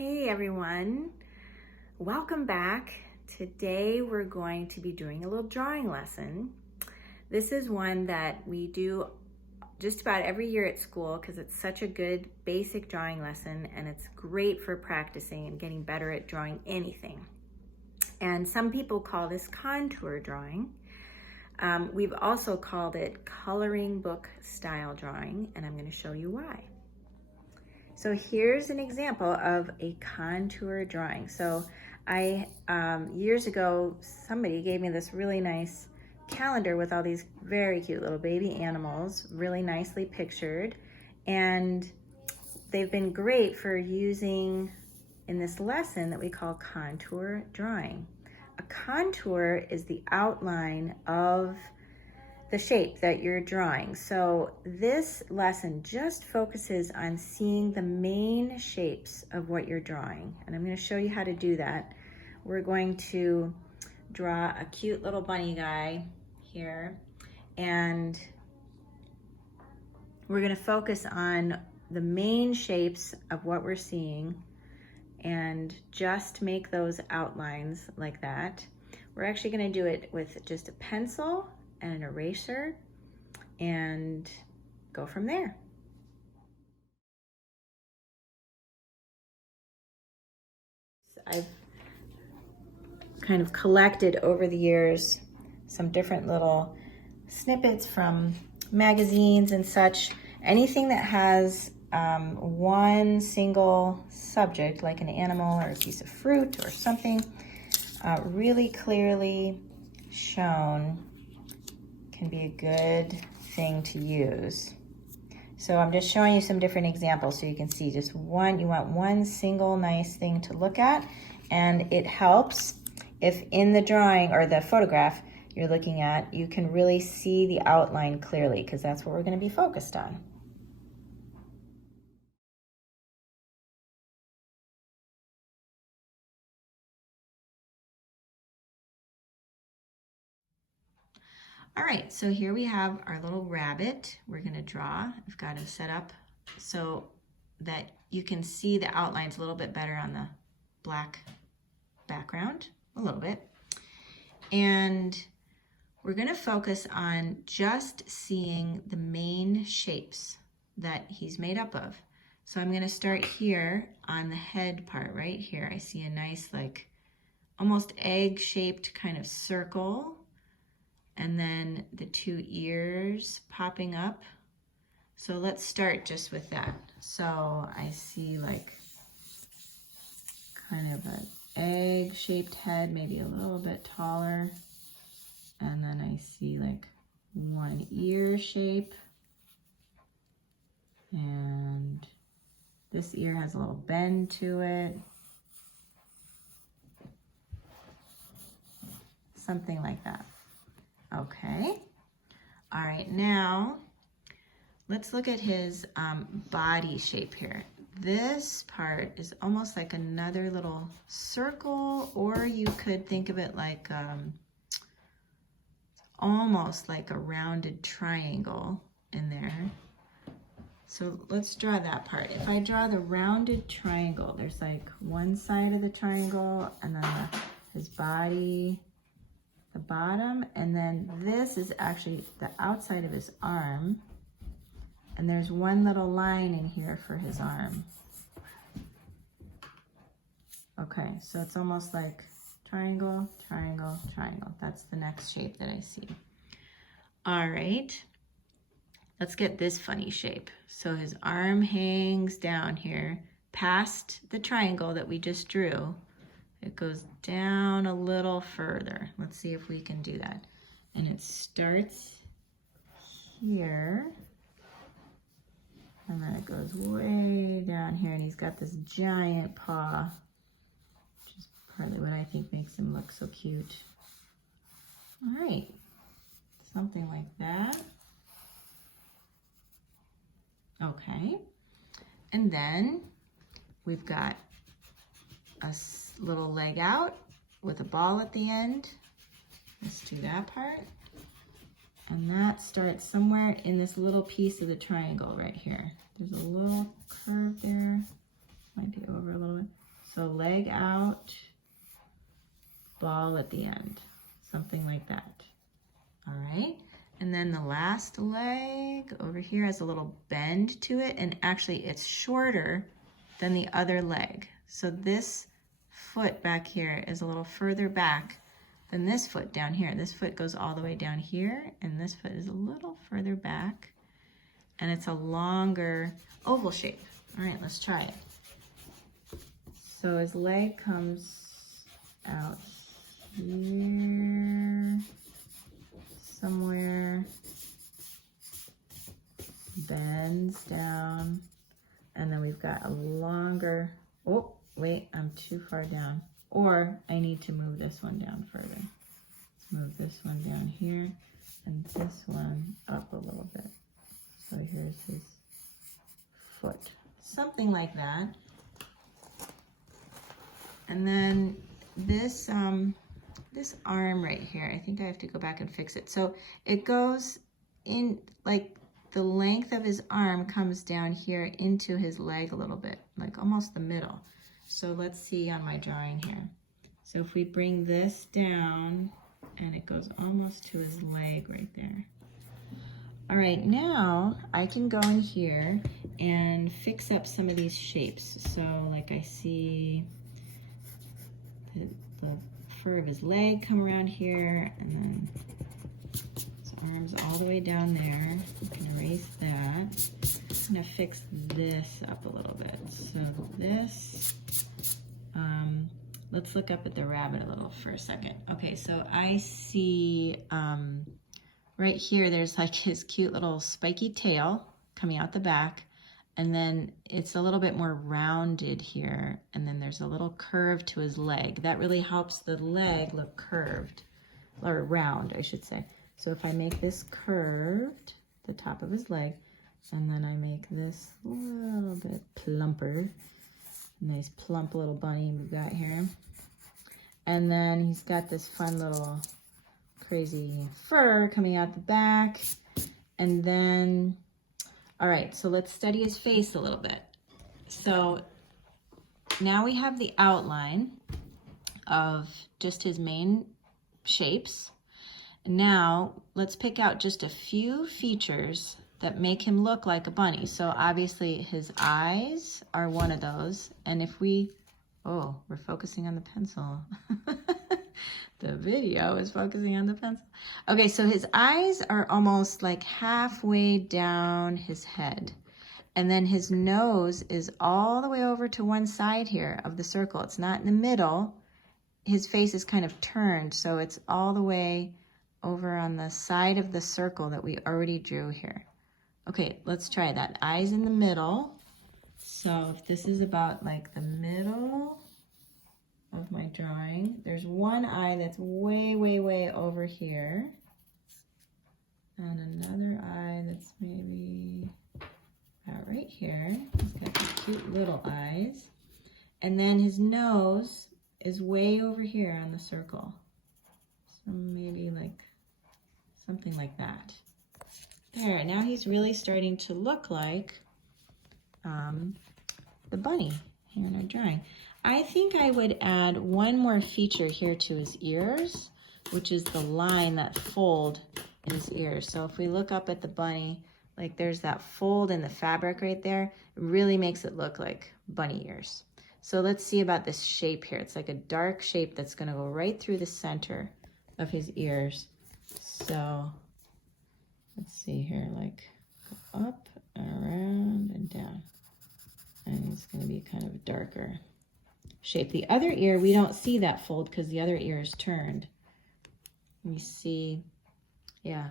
Hey everyone, welcome back. Today we're going to be doing a little drawing lesson. This is one that we do just about every year at school because it's such a good basic drawing lesson and it's great for practicing and getting better at drawing anything. And some people call this contour drawing. We've also called it coloring book style drawing, and I'm going to show you why. So here's an example of a contour drawing. So years ago, somebody gave me this really nice calendar with all these very cute little baby animals, really nicely pictured. And they've been great for using in this lesson that we call contour drawing. A contour is the outline of the shape that you're drawing. So this lesson just focuses on seeing the main shapes of what you're drawing. And I'm going to show you how to do that. We're going to draw a cute little bunny guy here. And we're going to focus on the main shapes of what we're seeing and just make those outlines like that. We're actually going to do it with just a pencil and an eraser and go from there. I've kind of collected over the years some different little snippets from magazines and such. Anything that has one single subject, like an animal or a piece of fruit or something, really clearly shown can be a good thing to use. So I'm just showing you some different examples so you can see just one, you want one single nice thing to look at, and it helps if in the drawing or the photograph you're looking at, you can really see the outline clearly because that's what we're going to be focused on. All right, so here we have our little rabbit we're going to draw. I've got him set up so that you can see the outlines a little bit better on the black background, a little bit. And we're going to focus on just seeing the main shapes that he's made up of. So I'm going to start here on the head part right here. I see a nice, like, almost egg-shaped kind of circle. And then the two ears popping up. So let's start just with that. So I see like kind of an egg-shaped head, maybe a little bit taller. And then I see like one ear shape. And this ear has a little bend to it. Something like that. Okay. All right, now let's look at his body shape here. This part is almost like another little circle, or you could think of it like almost like a rounded triangle in there. So let's draw that part. If I draw the rounded triangle, there's like one side of the triangle and then his body, the bottom, and then this is actually the outside of his arm, and there's one little line in here for his arm. Okay, so it's almost like triangle, triangle, triangle. That's the next shape that I see. All right, let's get this funny shape. So his arm hangs down here past the triangle that we just drew. It goes down a little further. Let's see if we can do that. And it starts here. And then it goes way down here. And he's got this giant paw, which is partly what I think makes him look so cute. All right, something like that. Okay. And then we've got a little leg out with a ball at the end. Let's do that part. And that starts somewhere in this little piece of the triangle right here. There's a little curve there. Might be over a little bit. So leg out, ball at the end, something like that. All right, and then the last leg over here has a little bend to it, and actually it's shorter than the other leg. So this foot back here is a little further back than this foot down here. This foot goes all the way down here, and this foot is a little further back, and it's a longer oval shape. All right, let's try it. So his leg comes out here somewhere, bends down, and then we've got a longer, oh, wait, I'm too far down. Or I need to move this one down further. Let's move this one down here and this one up a little bit. So here's his foot, something like that. And then this this arm right here, I think I have to go back and fix it. So it goes in, like the length of his arm comes down here into his leg a little bit, like almost the middle. So let's see on my drawing here. So if we bring this down, and it goes almost to his leg right there. All right, now I can go in here and fix up some of these shapes. So like I see the fur of his leg come around here, and then his arms all the way down there. We can erase that. I'm gonna fix this up a little bit. So this, let's look up at the rabbit a little for a second. Okay, so I see right here, there's like his cute little spiky tail coming out the back, and then it's a little bit more rounded here, and then there's a little curve to his leg. That really helps the leg look curved, or round, I should say. So if I make this curved, the top of his leg, and then I make this a little bit plumper, nice plump little bunny we've got here. And then he's got this fun little crazy fur coming out the back. And then, all right, so let's study his face a little bit. So now we have the outline of just his main shapes. Now let's pick out just a few features that make him look like a bunny. So obviously his eyes are one of those. And if we, oh, we're focusing on the pencil. The video is focusing on the pencil. Okay, so his eyes are almost like halfway down his head. And then his nose is all the way over to one side here of the circle. It's not in the middle. His face is kind of turned, so it's all the way over on the side of the circle that we already drew here. Okay, let's try that. Eyes in the middle. So if this is about like the middle of my drawing, there's one eye that's way, way, way over here. And another eye that's maybe about right here. He's got these cute little eyes. And then his nose is way over here on the circle. So maybe like something like that. There, now he's really starting to look like the bunny here in our drawing. I think I would add one more feature here to his ears, which is the line, that fold in his ears. So if we look up at the bunny, like there's that fold in the fabric right there. It really makes it look like bunny ears. So let's see about this shape here. It's like a dark shape that's gonna go right through the center of his ears. So let's see here, like go up and around and down. And it's gonna be kind of darker shape. The other ear, we don't see that fold because the other ear is turned. We see, yeah,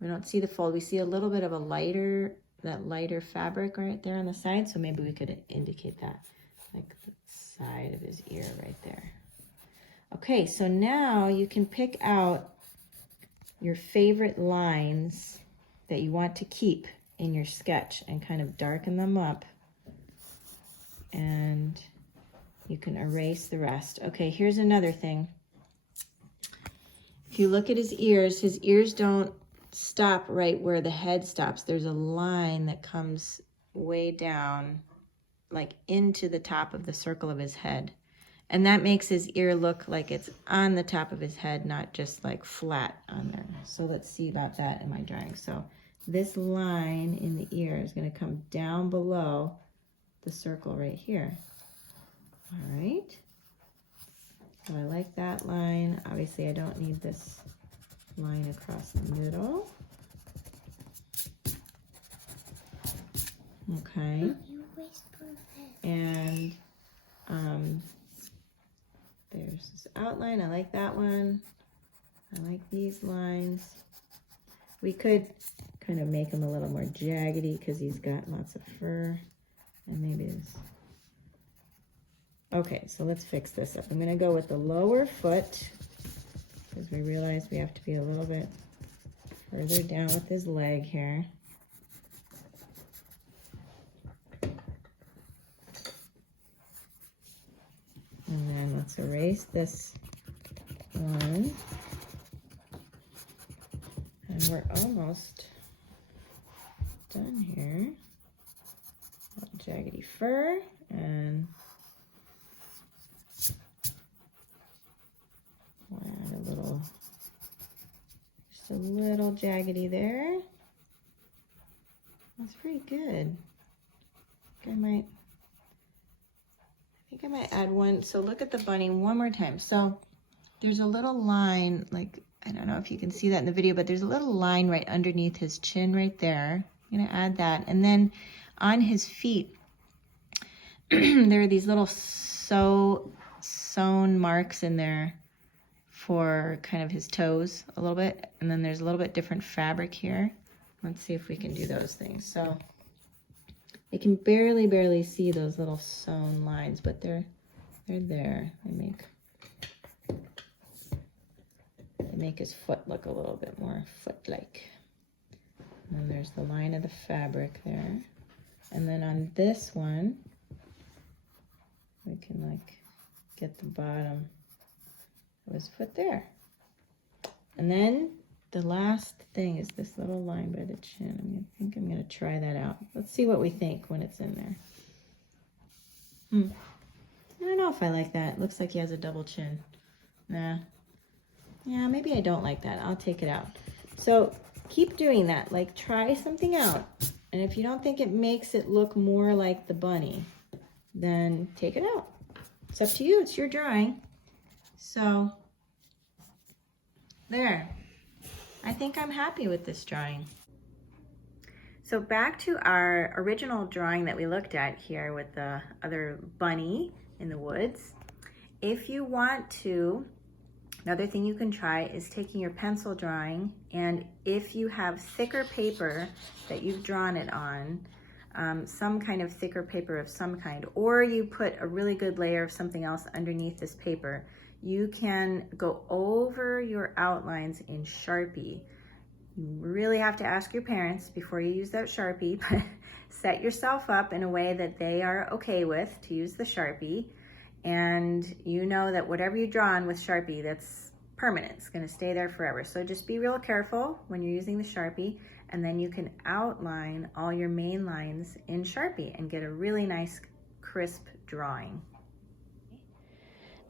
we don't see the fold. We see a little bit of a lighter, that lighter fabric right there on the side. So maybe we could indicate that, like the side of his ear right there. Okay, so now you can pick out your favorite lines that you want to keep in your sketch and kind of darken them up. And you can erase the rest. Okay, here's another thing. If you look at his ears don't stop right where the head stops. There's a line that comes way down, like into the top of the circle of his head. And that makes his ear look like it's on the top of his head, not just like flat on there. So let's see about that in my drawing. So this line in the ear is going to come down below the circle right here. All right. So I like that line. Obviously, I don't need this line across the middle. Okay. And there's this outline. I like that one. I like these lines. We could kind of make him a little more jaggedy because he's got lots of fur. And maybe this. Okay, so let's fix this up. I'm going to go with the lower foot because we realize we have to be a little bit further down with his leg here. And then let's erase this one. And we're almost done here. Jaggedy fur, and we'll add a little, just a little jaggedy there. That's pretty good. I think I might add one. So look at the bunny one more time. So there's a little line, like, I don't know if you can see that in the video, but there's a little line right underneath his chin right there. I'm gonna add that. And then on his feet, there are these little sewn marks in there for kind of his toes a little bit. And then there's a little bit different fabric here. Let's see if we can do those things. So you can barely see those little sewn lines, but they're there. They make his foot look a little bit more foot-like. And then there's the line of the fabric there. And then on this one, we can like get the bottom of his foot there. And then the last thing is this little line by the chin. I think I'm gonna try that out. Let's see what we think when it's in there. I don't know if I like that. It looks like he has a double chin. Nah. Yeah, maybe I don't like that. I'll take it out. So keep doing that. Like, try something out. And if you don't think it makes it look more like the bunny, then take it out. It's up to you. It's your drawing. So there. I think I'm happy with this drawing. So back to our original drawing that we looked at here with the other bunny in the woods. If you want to, another thing you can try is taking your pencil drawing, and if you have thicker paper that you've drawn it on, some kind of thicker paper of some kind, or you put a really good layer of something else underneath this paper, you can go over your outlines in Sharpie. You really have to ask your parents before you use that Sharpie, but set yourself up in a way that they are okay with to use the Sharpie. And you know that whatever you draw on with Sharpie, that's permanent. It's gonna stay there forever. So just be real careful when you're using the Sharpie, and then you can outline all your main lines in Sharpie and get a really nice, crisp drawing.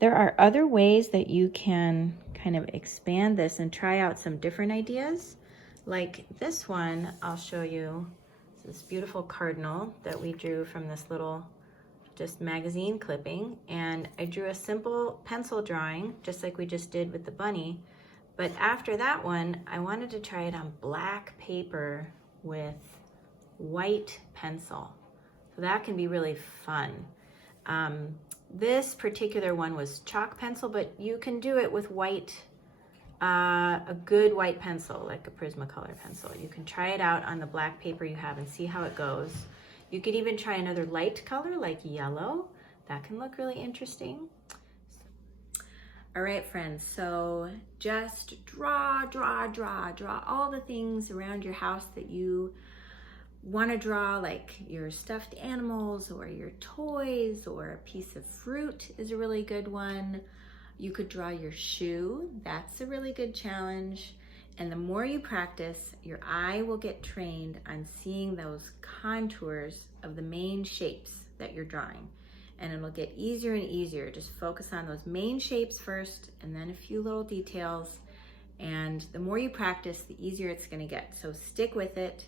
There are other ways that you can kind of expand this and try out some different ideas. Like this one, I'll show you. This beautiful cardinal that we drew from this little just magazine clipping, and I drew a simple pencil drawing just like we just did with the bunny, but after that one I wanted to try it on black paper with white pencil, so that can be really fun. This particular one was chalk pencil, but you can do it with white, a good white pencil like a Prismacolor pencil. You can try it out on the black paper you have and see how it goes. You could even try another light color like yellow. That can look really interesting. All right, friends, so just draw all the things around your house that you want to draw, like your stuffed animals or your toys, or a piece of fruit is a really good one. You could draw your shoe. That's a really good challenge. And the more you practice, your eye will get trained on seeing those contours of the main shapes that you're drawing. And it'll get easier and easier. Just focus on those main shapes first and then a few little details. And the more you practice, the easier it's going to get. So stick with it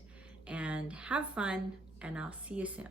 and have fun, and I'll see you soon.